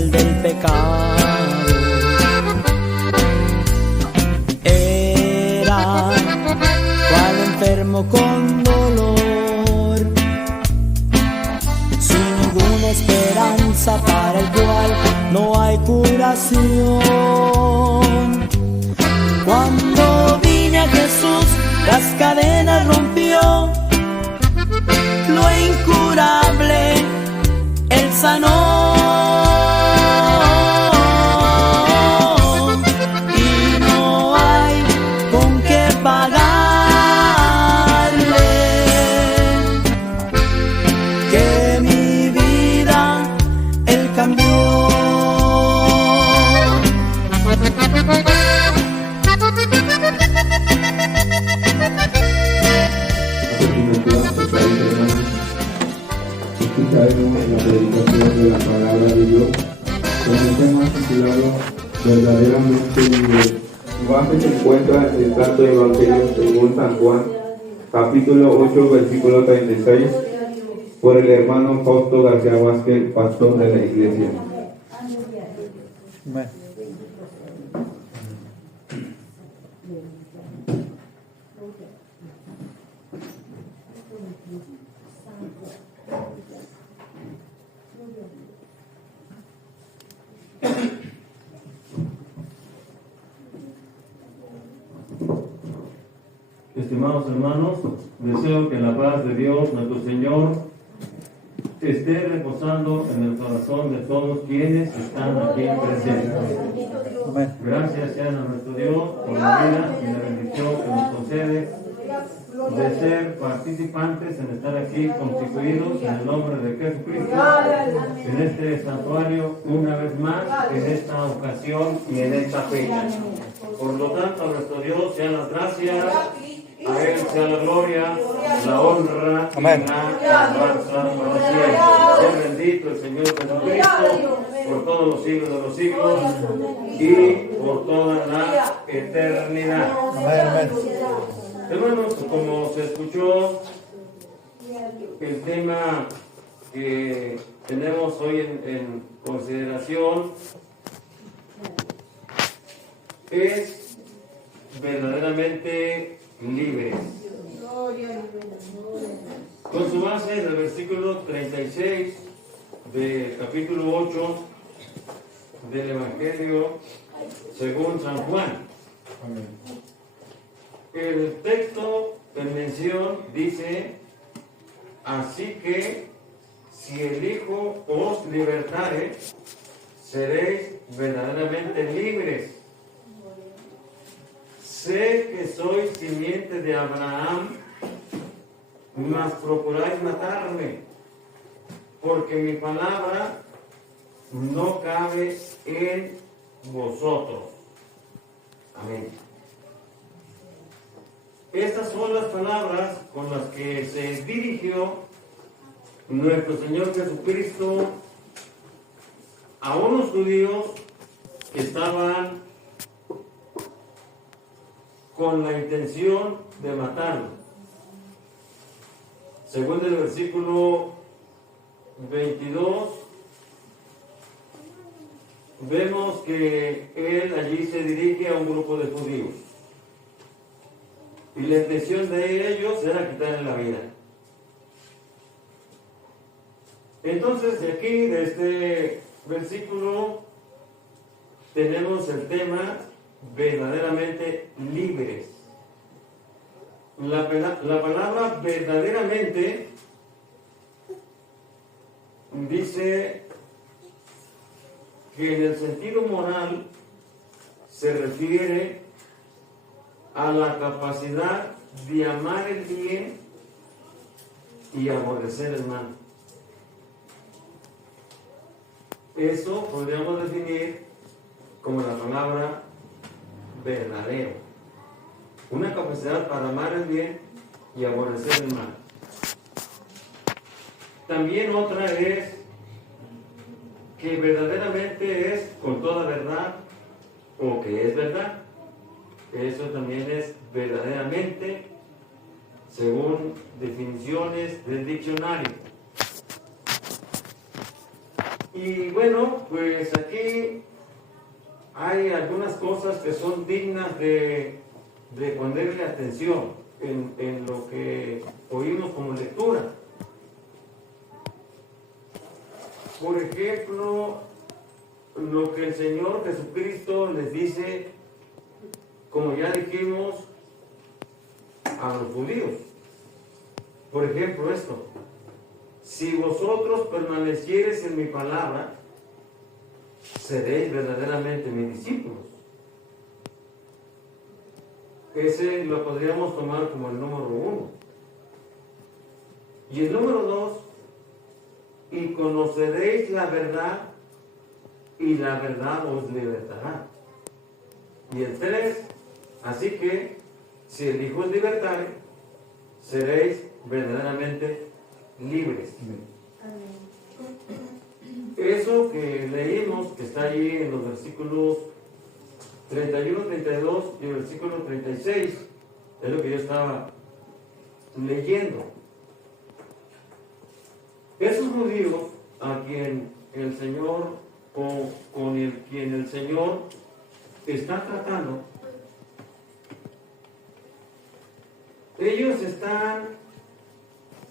cárcel del pecado. Era cual enfermo con dolor, sin ninguna esperanza, para el cual no hay curación. Cuando vine a Jesús, las cadenas rompió, lo incurable Él sanó. Y no hay con qué pagarle, que mi vida Él cambió. Escucharemos la predicación de la palabra de Dios con el tema titulado Verdaderamente Libre. Su base se encuentra en el Santo Evangelio según San Juan, capítulo 8, versículo 36, por el hermano Fausto García Vázquez, pastor de la iglesia. Estimados hermanos, deseo que la paz de Dios, nuestro Señor, esté reposando en el corazón de todos quienes están aquí presentes. Gracias sean a nuestro Dios por la vida y la bendición que nos concede de ser participantes en estar aquí constituidos en el nombre de Jesucristo en este santuario una vez más, en esta ocasión y en esta fecha. Por lo tanto, a nuestro Dios sean las gracias, a Él sea la gloria, la honra y la alabanza para siempre. Sea bendito el Señor Jesucristo por todos los siglos de los siglos y por toda la eternidad. Hermanos, como se escuchó, el tema que tenemos hoy en consideración es verdaderamente libres. Con su base en el versículo 36 del capítulo 8 del Evangelio según San Juan. El texto en mención dice: así que si el Hijo os libertare, seréis verdaderamente libres. Sé que sois simiente de Abraham, mas procuráis matarme, porque mi palabra no cabe en vosotros. Amén. Estas son las palabras con las que se dirigió nuestro Señor Jesucristo a unos judíos que estaban con la intención de matarlo. Según el versículo 22, vemos que él allí se dirige a un grupo de judíos. Y la intención de ellos era quitarle la vida. Entonces, de aquí, de este versículo, tenemos el tema verdaderamente libres. La palabra verdaderamente dice que en el sentido moral se refiere a la capacidad de amar el bien y aborrecer el mal. Eso podríamos definir como la palabra verdadero. Una capacidad para amar el bien y aborrecer el mal. También otra es que verdaderamente es con toda verdad o que es verdad. Eso también es verdaderamente, según definiciones del diccionario. Y bueno, pues aquí hay algunas cosas que son dignas de ponerle atención en lo que oímos como lectura. Por ejemplo, lo que el Señor Jesucristo les dice, como ya dijimos, a los judíos. Por ejemplo, esto: si vosotros permaneciereis en mi palabra, seréis verdaderamente mis discípulos. Ese lo podríamos tomar como el número 1. Y el número 2: y conoceréis la verdad, y la verdad os libertará. Y el 3: así que, si el Hijo os libertare, seréis verdaderamente libres. Eso que leímos, que está allí en los versículos 31, 32 y el versículo 36, es lo que yo estaba leyendo. Esos judíos a quien el Señor, o con quien el Señor está tratando, ellos están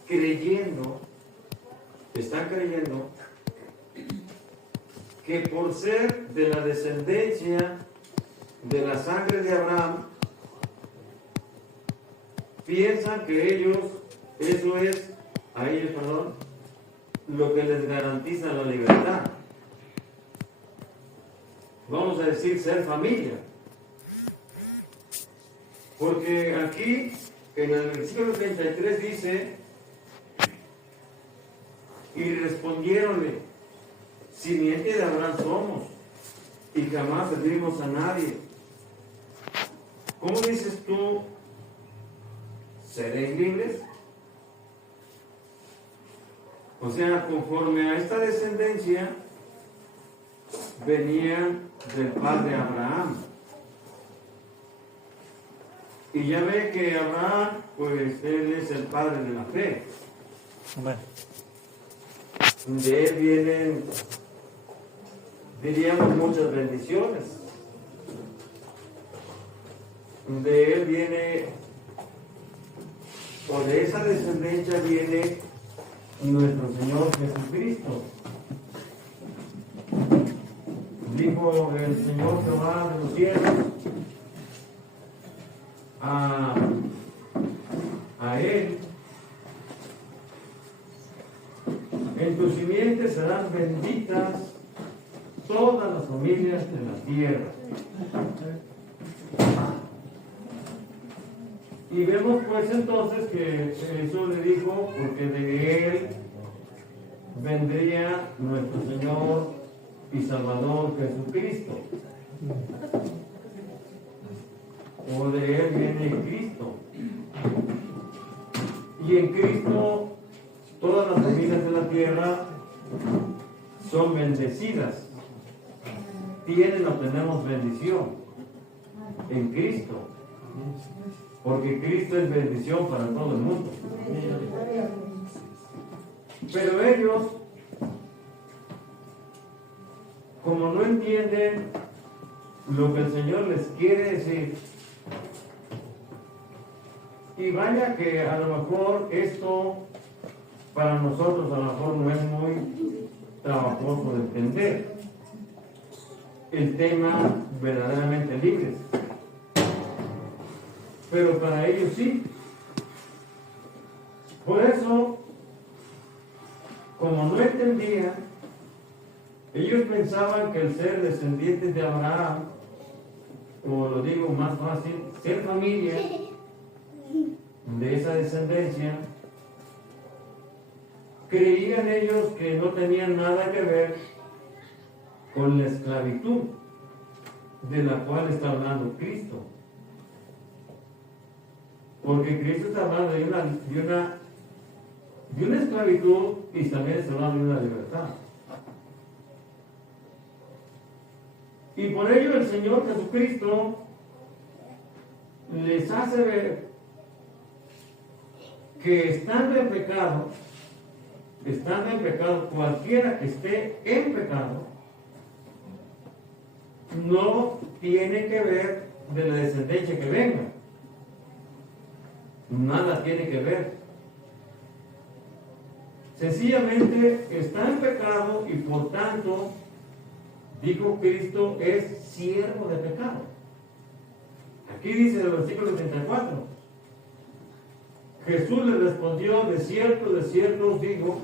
creyendo que por ser de la descendencia de la sangre de Abraham, piensan que eso es lo que les garantiza la libertad. Vamos a decir, ser familia. Porque aquí, en el versículo 33 dice: y respondiéronle, simiente de Abraham somos, y jamás servimos a nadie. ¿Cómo dices tú, seréis libres? O sea, conforme a esta descendencia, venían del padre Abraham. Y ya ve que Abraham, pues él es el padre de la fe. De él vienen, diríamos, muchas bendiciones. De él viene, o de esa descendencia viene nuestro Señor Jesucristo. Dijo el Señor Jehová de los cielos a él: en tu simiente serán benditas todas las familias de la tierra. Y vemos pues entonces que Jesús le dijo, porque de él vendría nuestro Señor y Salvador Jesucristo. O de él viene Cristo. Y en Cristo todas las familias de la tierra son bendecidas. Tienen o tenemos bendición en Cristo. Porque Cristo es bendición para todo el mundo. Pero ellos, como no entienden lo que el Señor les quiere decir, y vaya que a lo mejor esto para nosotros a lo mejor no es muy trabajoso de entender el tema verdaderamente libres, pero para ellos sí. Por eso, como no entendían, ellos pensaban que el ser descendientes de Abraham, o lo digo más fácil, ser familia de esa descendencia, creían ellos que no tenían nada que ver con la esclavitud de la cual está hablando Cristo. Porque Cristo está hablando de una esclavitud y también está hablando de una libertad. Y por ello el Señor Jesucristo les hace ver que estando en pecado, estando en pecado, cualquiera que esté en pecado, no tiene que ver de la descendencia que venga. Nada tiene que ver. Sencillamente está en pecado y por tanto, dijo Cristo, es siervo de pecado. Aquí dice el versículo 34. Jesús le respondió, de cierto os digo,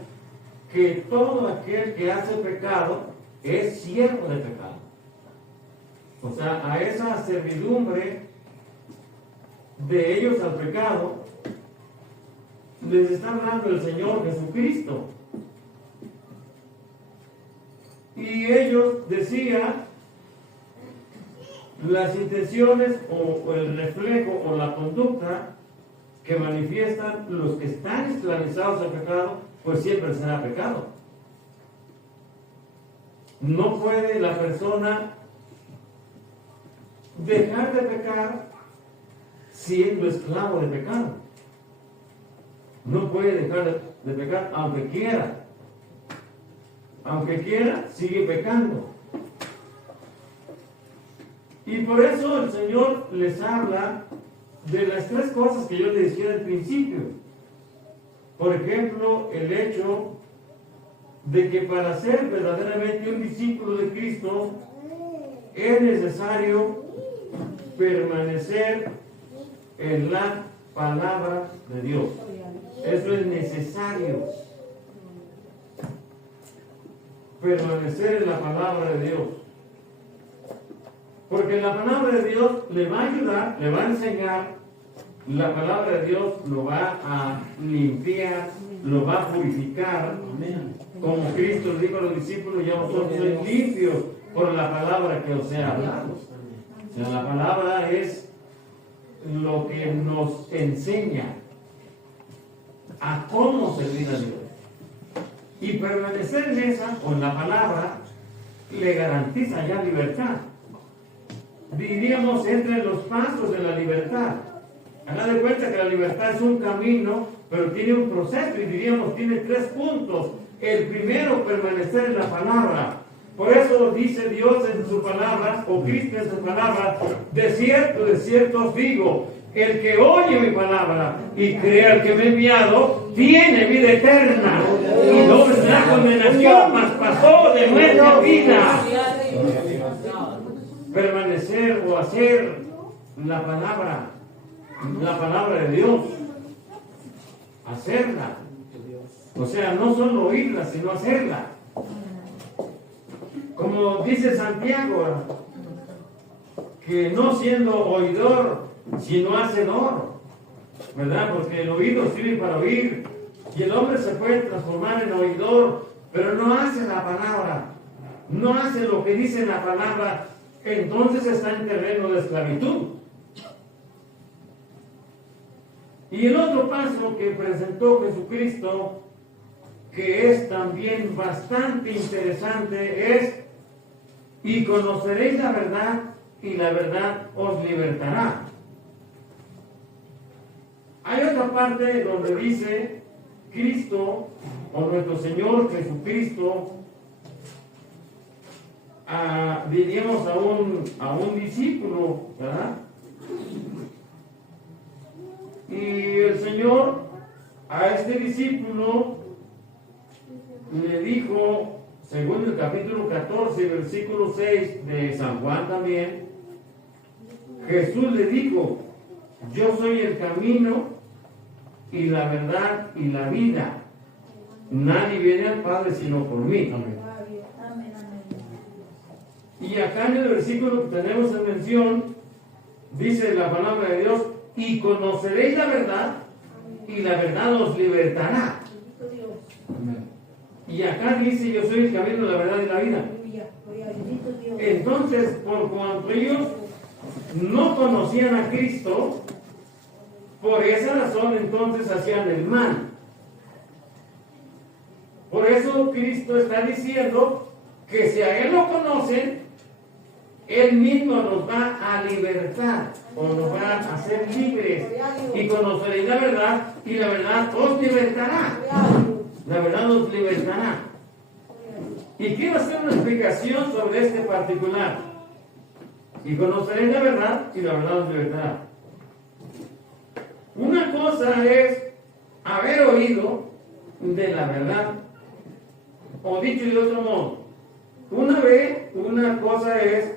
que todo aquel que hace pecado es siervo de pecado. O sea, a esa servidumbre de ellos al pecado, les está hablando el Señor Jesucristo. Y ellos decían, las intenciones o el reflejo o la conducta que manifiestan los que están esclavizados al pecado, pues siempre será pecado. No puede la persona dejar de pecar siendo esclavo de pecado. No puede dejar de pecar aunque quiera. Aunque quiera, sigue pecando. Y por eso el Señor les habla de las tres cosas que yo les decía al principio. Por ejemplo, el hecho de que para ser verdaderamente un discípulo de Cristo es necesario permanecer en la palabra de Dios. Eso es necesario. Permanecer en la palabra de Dios. Porque la palabra de Dios le va a ayudar, le va a enseñar. La palabra de Dios lo va a limpiar, lo va a purificar. Como Cristo le dijo a los discípulos, ya vosotros sois limpios por la palabra que os he hablado. O sea, la palabra es lo que nos enseña a cómo servir a Dios. Y permanecer en esa, o en la palabra, le garantiza ya libertad. Diríamos, entre los pasos de la libertad. Haga de cuenta que la libertad es un camino, pero tiene un proceso, y diríamos, tiene 3 puntos. El primero, permanecer en la palabra. Por eso dice Dios en su palabra, o Cristo en su palabra, de cierto os digo, el que oye mi palabra y cree al que me ha enviado, tiene vida eterna, y no vendrá condenación, mas pasó de muerte a vida. Permanecer o hacer la palabra de Dios, hacerla. O sea, no solo oírla, sino hacerla. Como dice Santiago, que no siendo oidor, sino hacedor, ¿verdad? Porque el oído sirve para oír, y el hombre se puede transformar en oidor, pero no hace la palabra, no hace lo que dice la palabra, entonces está en terreno de esclavitud. Y el otro paso que presentó Jesucristo, que es también bastante interesante, es: y conoceréis la verdad, y la verdad os libertará. Hay otra parte donde dice Cristo, o nuestro Señor Jesucristo, diríamos a un discípulo, ¿verdad? Y el Señor a este discípulo le dijo, según el capítulo 14, versículo 6 de San Juan también, Jesús le dijo: yo soy el camino y la verdad y la vida. Nadie viene al Padre sino por mí. Y acá en el versículo que tenemos en mención, dice la palabra de Dios: y conoceréis la verdad, y la verdad os libertará. Y acá dice: yo soy el camino, la verdad y la vida. Entonces, por cuanto ellos no conocían a Cristo, por esa razón entonces hacían el mal. Por eso Cristo está diciendo que si a Él lo conocen, Él mismo nos va a libertar, o nos va a hacer libres, y conoceréis la verdad, y la verdad os libertará. La verdad nos libertará. Y quiero hacer una explicación sobre este particular. Y conoceréis la verdad, y la verdad os libertará. Una cosa es haber oído de la verdad, o dicho de otro modo, una cosa es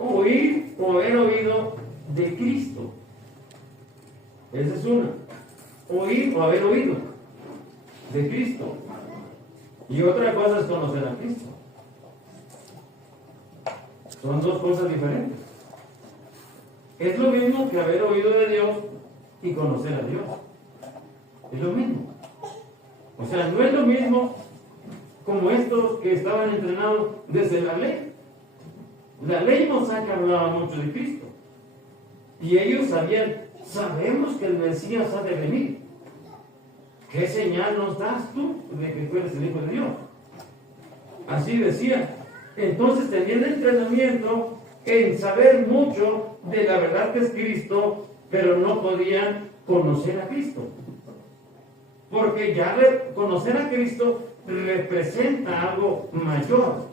oír o haber oído de Cristo. Esa es una. Oír o haber oído de Cristo. Y otra cosa es conocer a Cristo. Son dos cosas diferentes. Es lo mismo que haber oído de Dios y conocer a Dios. Es lo mismo. O sea, no es lo mismo como estos que estaban entrenados desde la ley. La ley Mosaica hablaba mucho de Cristo. Y ellos sabemos que el Mesías ha de venir. ¿Qué señal nos das tú de que tú eres el Hijo de Dios? Así decía. Entonces tenían entrenamiento en saber mucho de la verdad que es Cristo, pero no podían conocer a Cristo. Porque ya conocer a Cristo representa algo mayor.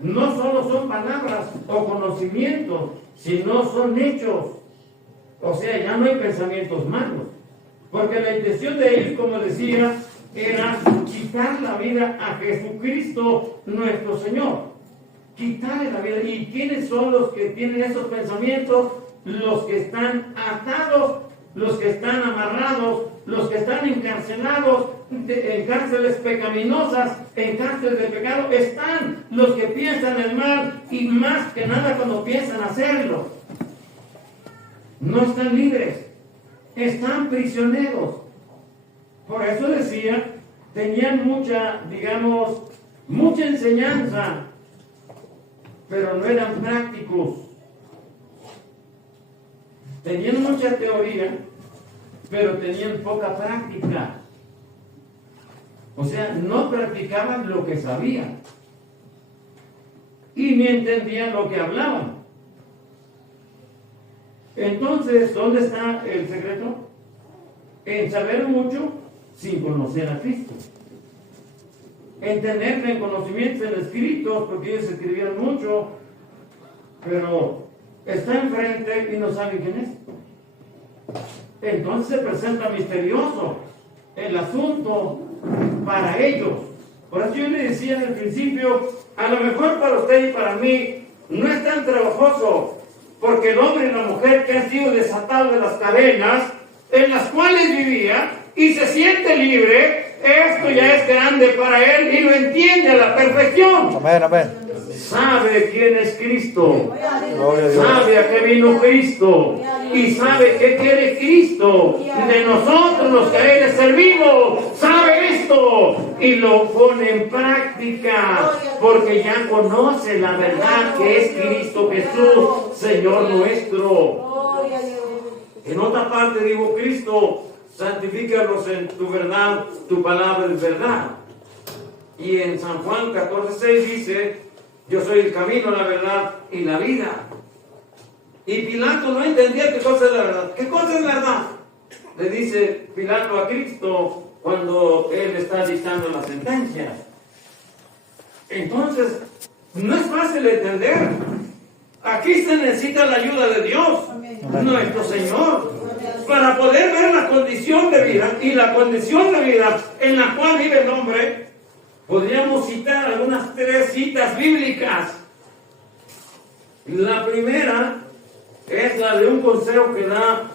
No solo son palabras o conocimientos, sino son hechos. O sea, ya no hay pensamientos malos. Porque la intención de ellos, como decía, era quitar la vida a Jesucristo, nuestro Señor. Quitarle la vida. ¿Y quiénes son los que tienen esos pensamientos? Los que están atados, los que están amarrados, los que están encarcelados en cárceles pecaminosas, en cárceles de pecado. Están los que piensan el mal y más que nada cuando piensan hacerlo. No están libres, están prisioneros. Por eso decía, tenían mucha enseñanza, pero no eran prácticos. Tenían mucha teoría, pero tenían poca práctica. O sea, no practicaban lo que sabían y ni entendían lo que hablaban. Entonces, ¿dónde está el secreto? En saber mucho sin conocer a Cristo. En tener conocimientos en escritos, porque ellos escribían mucho, pero está enfrente y no saben quién es. Entonces se presenta misterioso el asunto para ellos. Por eso yo le decía en el principio, a lo mejor para usted y para mí no es tan trabajoso, porque el hombre y la mujer que han sido desatados de las cadenas en las cuales vivía y se siente libre, esto ya es grande para él y lo entiende a la perfección. Amén, amén. Sabe quién es Cristo, sabe a qué vino Cristo y sabe qué quiere Cristo de nosotros los que a Él le servimos. Sabe esto y lo pone en práctica porque ya conoce la verdad que es Cristo Jesús, Señor nuestro. En otra parte digo, Cristo, santifícalos en tu verdad, tu palabra es verdad. Y en San Juan 14:6 dice, yo soy el camino, la verdad y la vida. Y Pilato no entendía qué cosa es la verdad. ¿Qué cosa es la verdad? Le dice Pilato a Cristo cuando él está dictando la sentencia. Entonces, no es fácil entender. Aquí se necesita la ayuda de Dios, nuestro Señor, para poder ver la condición de vida y la condición de vida en la cual vive el hombre. Podríamos citar algunas 3 citas bíblicas. La primera es la de un consejo que da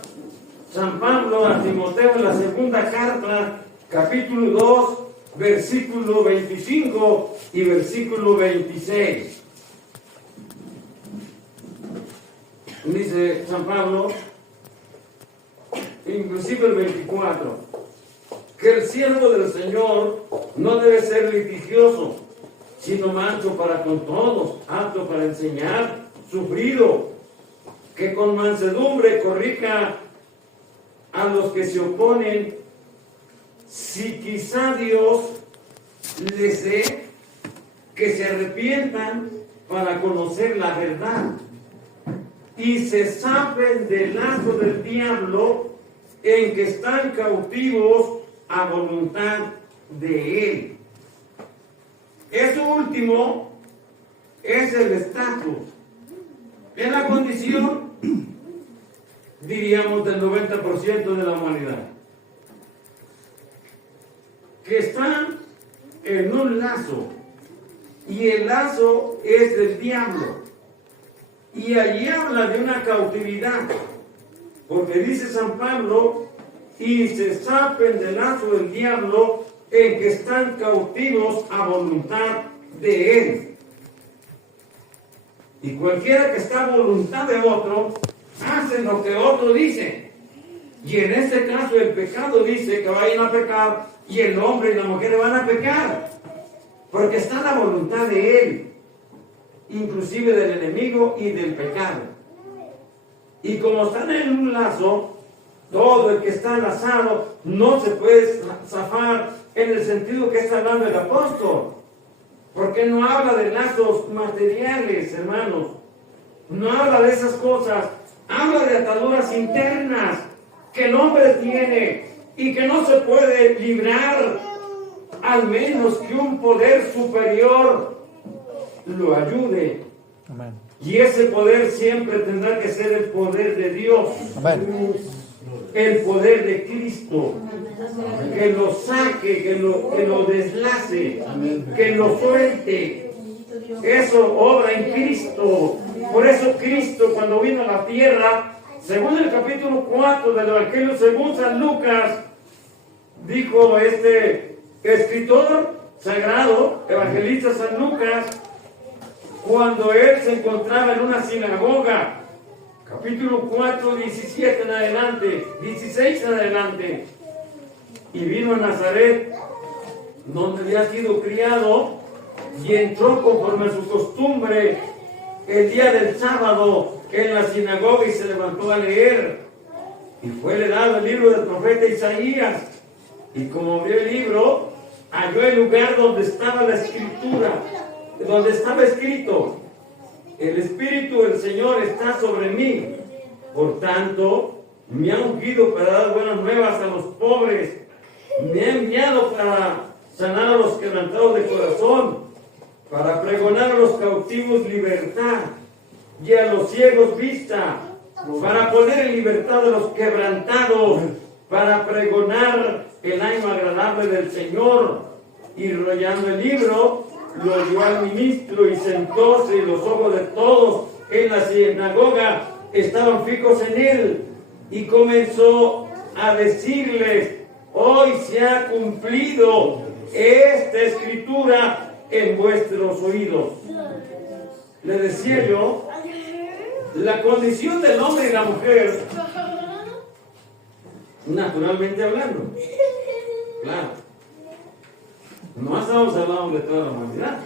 San Pablo a Timoteo en la segunda carta, capítulo 2, versículo 25 y versículo 26. Dice San Pablo, inclusive el 24, que el siervo del Señor no debe ser litigioso, sino manso para con todos, apto para enseñar, sufrido, que con mansedumbre corrija a los que se oponen, si quizá Dios les dé que se arrepientan para conocer la verdad y se zafen del lazo del diablo en que están cautivos a voluntad de Él. Eso último es el estatus. Es la condición, diríamos, del 90% de la humanidad, que está en un lazo, y el lazo es del diablo, y allí habla de una cautividad, porque dice San Pablo, y se sapen del lazo del diablo, en que están cautivos a voluntad de él. Y cualquiera que está a voluntad de otro, hace lo que otro dice. Y en este caso el pecado dice que vayan a pecar, y el hombre y la mujer van a pecar, porque está a la voluntad de él, inclusive del enemigo y del pecado. Y como están en un lazo, todo el que está enlazado no se puede zafar, en el sentido que está hablando el apóstol, porque no habla de lazos materiales, hermanos, no habla de esas cosas, habla de ataduras internas que el hombre tiene y que no se puede librar, al menos que un poder superior lo ayude. Amén. Y ese poder siempre tendrá que ser el poder de Dios. Amén. El poder de Cristo, que lo saque, que lo deslace, que lo suelte. Eso obra en Cristo. Por eso Cristo, cuando vino a la tierra, según el capítulo 4 del Evangelio según San Lucas, dijo este escritor sagrado, evangelista San Lucas, cuando él se encontraba en una sinagoga, capítulo 4, 17 en adelante, 16 en adelante, y vino a Nazaret, donde había sido criado, y entró conforme a su costumbre el día del sábado en la sinagoga y se levantó a leer. Y fue dado el libro del profeta Isaías, y como abrió el libro, halló el lugar donde estaba la escritura, donde estaba escrito: el Espíritu del Señor está sobre mí, por tanto, me ha ungido para dar buenas nuevas a los pobres, me ha enviado para sanar a los quebrantados de corazón, para pregonar a los cautivos libertad y a los ciegos vista, para poner en libertad a los quebrantados, para pregonar el año agradable del Señor. Y rollando el libro, lo dio al ministro y sentóse, y los ojos de todos en la sinagoga estaban fijos en él, y comenzó a decirles: hoy se ha cumplido esta escritura en vuestros oídos. Le decía yo, la condición del hombre y la mujer, naturalmente hablando, claro, no estamos hablando de toda la humanidad,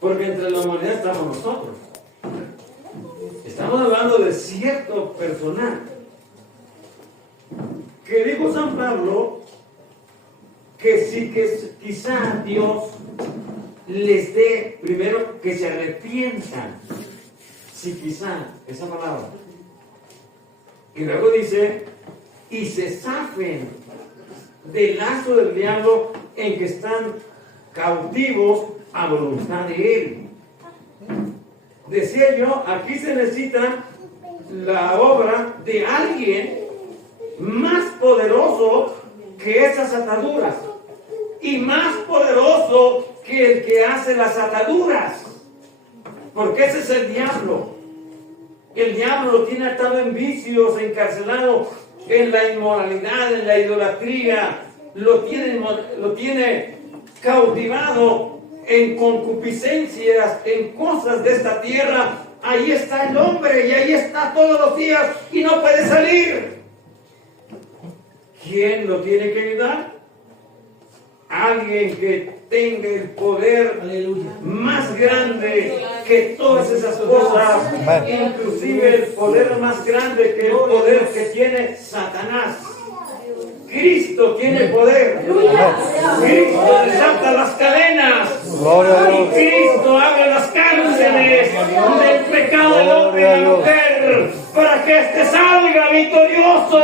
porque entre la humanidad estamos nosotros. Estamos hablando de cierto personal, que dijo San Pablo que sí, que quizá Dios les dé primero que se arrepientan, si quizá, esa palabra, y luego dice: y se zafen del lazo del diablo en que están cautivos a voluntad de él. Decía yo, aquí se necesita la obra de alguien más poderoso que esas ataduras, y más poderoso que el que hace las ataduras, porque ese es el diablo. El diablo lo tiene atado en vicios, encarcelado en la inmoralidad, en la idolatría, lo tiene cautivado en concupiscencias, en cosas de esta tierra. Ahí está el hombre, y ahí está todos los días, y no puede salir. ¿Quién lo tiene que ayudar? Alguien que tenga el poder más grande que todas esas cosas, inclusive el poder más grande que el poder que tiene Satanás. Cristo tiene poder. Cristo desata las cadenas, y Cristo abre las cárceles del pecado del hombre y la mujer, para que éste salga victorioso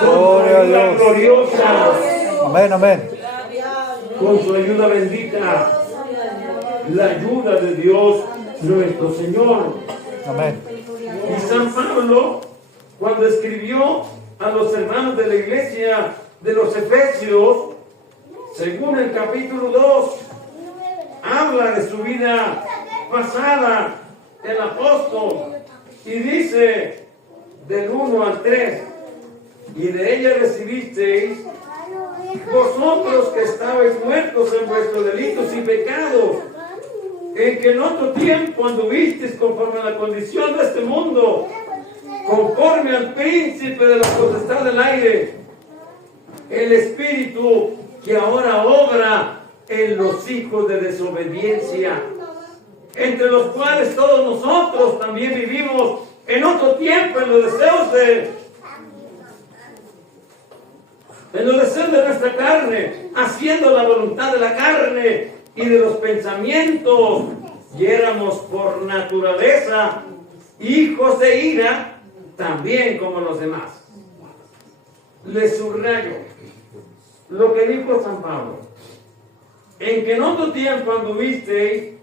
con la gloriosa. Amén, amén. con su ayuda bendita, la ayuda de Dios nuestro Señor. Amén. Y San Pablo, cuando escribió a los hermanos de la iglesia de los Efesios, según el capítulo 2, habla de su vida pasada, el apóstol, y dice del 1 al 3, y de ella recibisteis vosotros que estabais muertos en vuestros delitos y pecados, en que en otro tiempo anduvisteis conforme a la condición de este mundo, conforme al príncipe de la potestad del aire, el espíritu que ahora obra en los hijos de desobediencia, entre los cuales todos nosotros también vivimos en otro tiempo en los deseos de nuestra carne, haciendo la voluntad de la carne y de los pensamientos, y éramos por naturaleza hijos de ira, también como los demás. Les subrayo lo que dijo San Pablo: en que en otro tiempo anduvisteis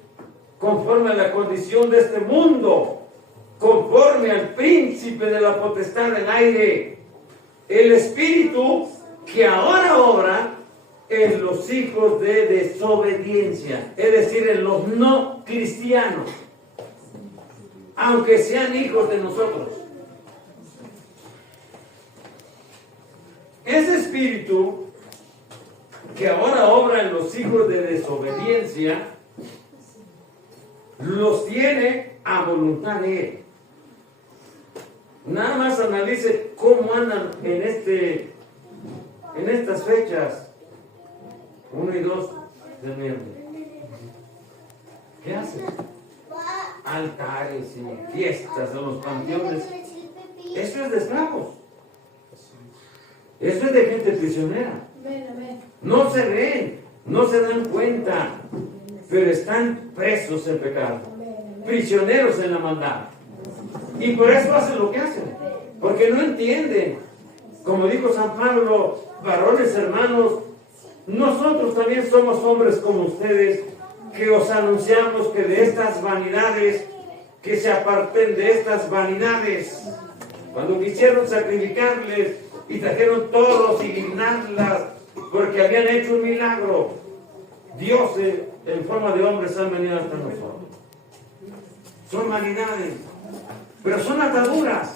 conforme a la condición de este mundo, conforme al príncipe de la potestad del aire, el espíritu que ahora obra en los hijos de desobediencia, es decir, en los no cristianos, aunque sean hijos de nosotros. Ese espíritu que ahora obra en los hijos de desobediencia los tiene a voluntad de Él. Nada más analice cómo andan en estas fechas 1 y 2 de noviembre. ¿Qué hacen? Altares y fiestas en los panteones. Eso es de esclavos. Eso es de gente prisionera. No se ven, no se dan cuenta, pero están presos en pecado, prisioneros en la maldad. Y por eso hacen lo que hacen, porque no entienden. Como dijo San Pablo: varones hermanos, nosotros también somos hombres como ustedes, que os anunciamos que de estas vanidades, que se aparten de estas vanidades. Cuando quisieron sacrificarles y trajeron toros y guirnaldas, porque habían hecho un milagro, dioses en forma de hombres han venido hasta nosotros. Son vanidades, pero son ataduras.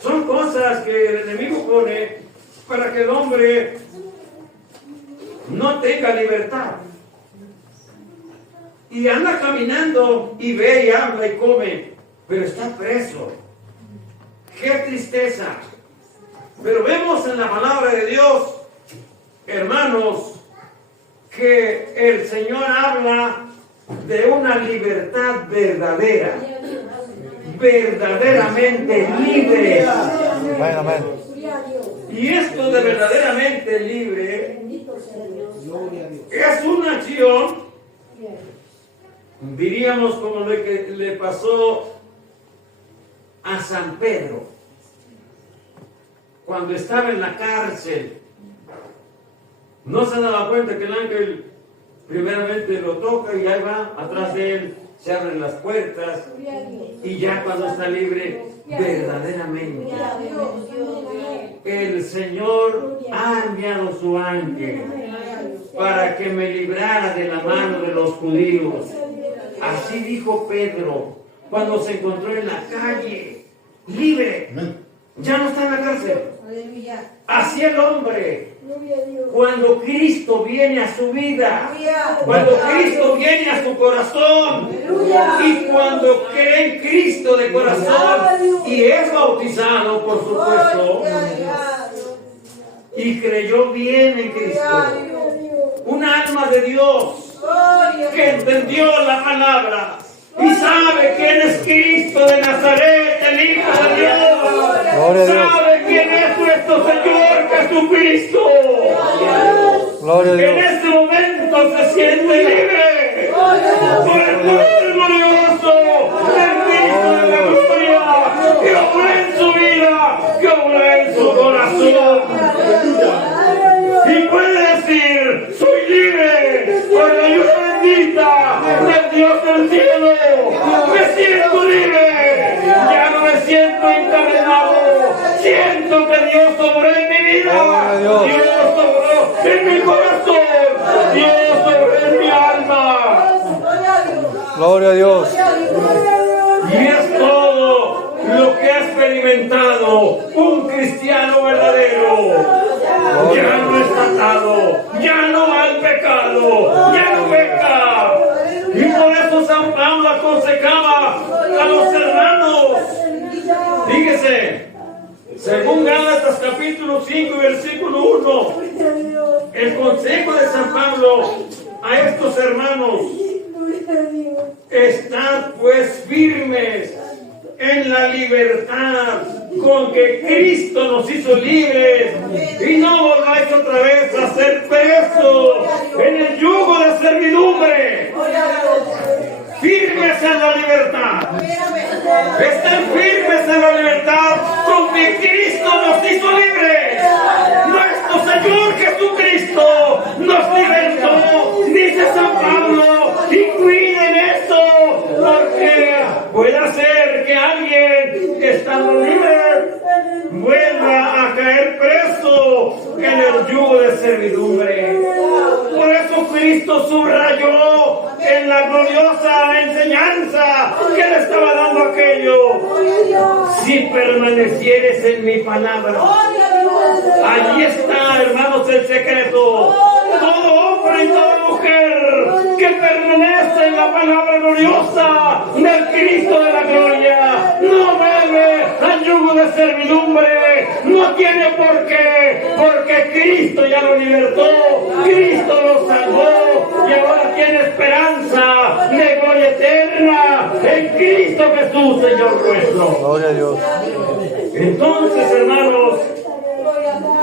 Son cosas que el enemigo pone para que el hombre no tenga libertad. Y anda caminando y ve y habla y come, pero está preso. ¡Qué tristeza! Pero vemos en la palabra de Dios, hermanos, que el Señor habla de una libertad verdadera, verdaderamente libre. Amén, amén. Y esto de verdaderamente libre es una acción, diríamos, como lo que le pasó a San Pedro cuando estaba en la cárcel. No se daba cuenta que el ángel primeramente lo toca y ahí va, atrás de él se abren las puertas, y ya cuando está libre verdaderamente, el Señor ha enviado su ángel para que me librara de la mano de los judíos. Así dijo Pedro cuando se encontró en la calle, libre, ya no está en la cárcel. Así el hombre, cuando Cristo viene a su vida, cuando Cristo viene a su corazón, y cuando cree en Cristo de corazón y es bautizado, por supuesto, y creyó bien en Cristo, un alma de Dios que entendió la palabra y sabe quién es Cristo de Nazaret, el Hijo de Dios, sabe quién es nuestro Señor Jesucristo. Gloria a Dios. En este momento se siente libre por el poder glorioso del Cristo de la gloria, que obra en su vida, que obra en su corazón, y puede decir: soy libre. del cielo. Me siento libre. Ya no me siento encadenado. Siento que Dios obró en mi vida. Dios. Dios obró en mi corazón. Dios obró en mi alma. Gloria a Dios. Y es todo lo que ha experimentado un cristiano verdadero. Ya no está atado, ya no va al pecado, ya no peca. Y por eso San Pablo aconsejaba a los hermanos. Fíjese, según Gálatas capítulo 5 versículo 1, el consejo de San Pablo a estos hermanos: estad pues firmes en la libertad con que Cristo nos hizo libres, y no volváis otra vez a ser presos en el yugo de servidumbre. Firmes en la libertad. Están firmes en la libertad con que Cristo nos hizo libres. Nuestro Señor Jesucristo nos libertó, dice San Pablo, y cuiden esto, porque puede ser que alguien, estando libre, vuelva a caer preso en el yugo de servidumbre. Por eso Cristo subrayó en la gloriosa enseñanza que le estaba dando aquello: si permanecieres en mi palabra. Allí está, hermanos, el secreto. Todo hombre y toda mujer que permanece en la palabra gloriosa del Cristo de la gloria no debe al yugo de servidumbre, no tiene por qué, porque Cristo ya lo libertó, Cristo lo salvó y ahora tiene esperanza de gloria eterna en Cristo Jesús, Señor nuestro. Gloria a Dios. Entonces, hermanos,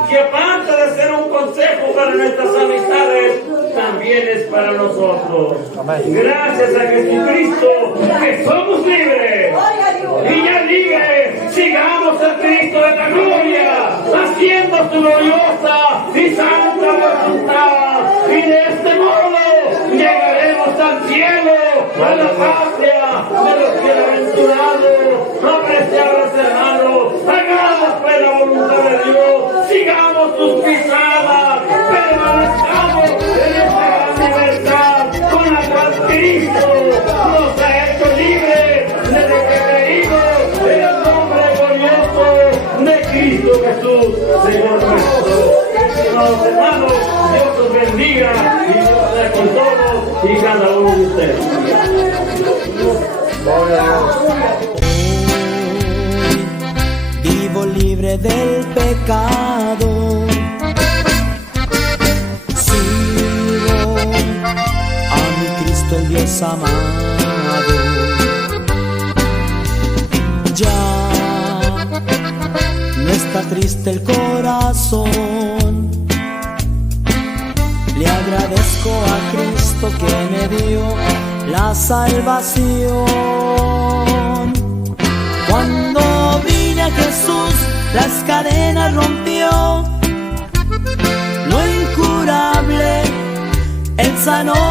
que aparte de ser un consejo para nuestras amistades, también es para nosotros. Amén. Gracias a Jesucristo que somos libres. Y ya libres, sigamos al Cristo de la gloria, haciendo su gloriosa y santa voluntad. Y de este modo llegaremos al cielo, a la patria de los bienaventurados. Apreciados hermanos, hagamos pues la voluntad de Dios, sigamos sus pisadas, permanezcamos en esta gran libertad con la cual Cristo nos ha hecho libres desde que creímos en el nombre glorioso de Cristo Jesús, Señor nuestro. Los hermanos, Dios los bendiga y Dios sea con todos y cada uno de ustedes. Gloria a Dios. Vivo libre del pecado, sigo a mi Cristo el Dios amado. Ya no está triste el corazón, le agradezco a Cristo que me dio la salvación. Cuando vine a Jesús, las cadenas rompió, lo incurable, Él sanó